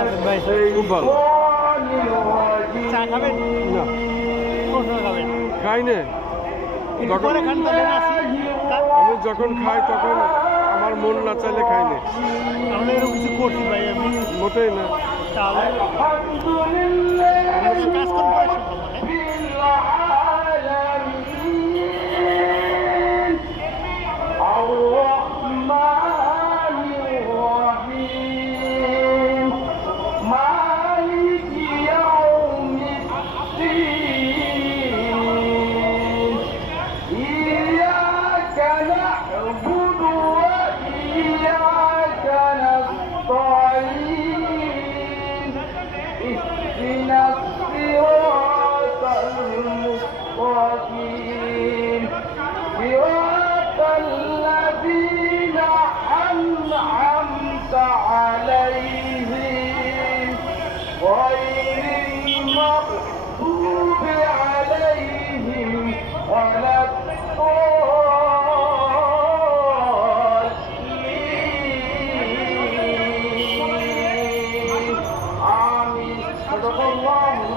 ভাই খুব ভালো চা খাবেন? না। খাবেন? খাই না। একটু খান তাহলে না আসি তা- আমি যখন খাই তখন আমার মন না চাইলে খাই না। আমরা এরকম কিছু করছি ভাই আমি মোটেই না। তাহলে اهدنا صراط الذين أنعمت عليهم. long